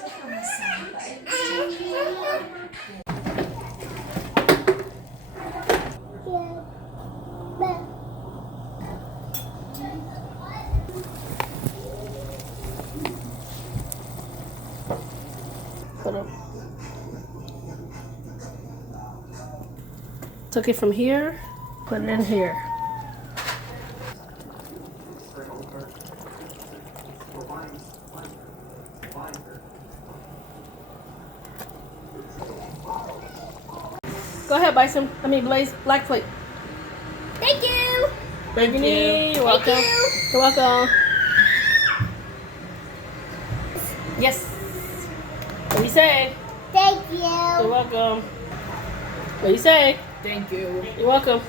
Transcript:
Put it. Took it from here, put it in here. Go ahead, Bison. Blaze, Black Plate. Thank you. Thank you. You're welcome. Thank you. You're welcome. Yes. What do you say? Thank You're you. welcome. What do you say? Thank you. You're welcome.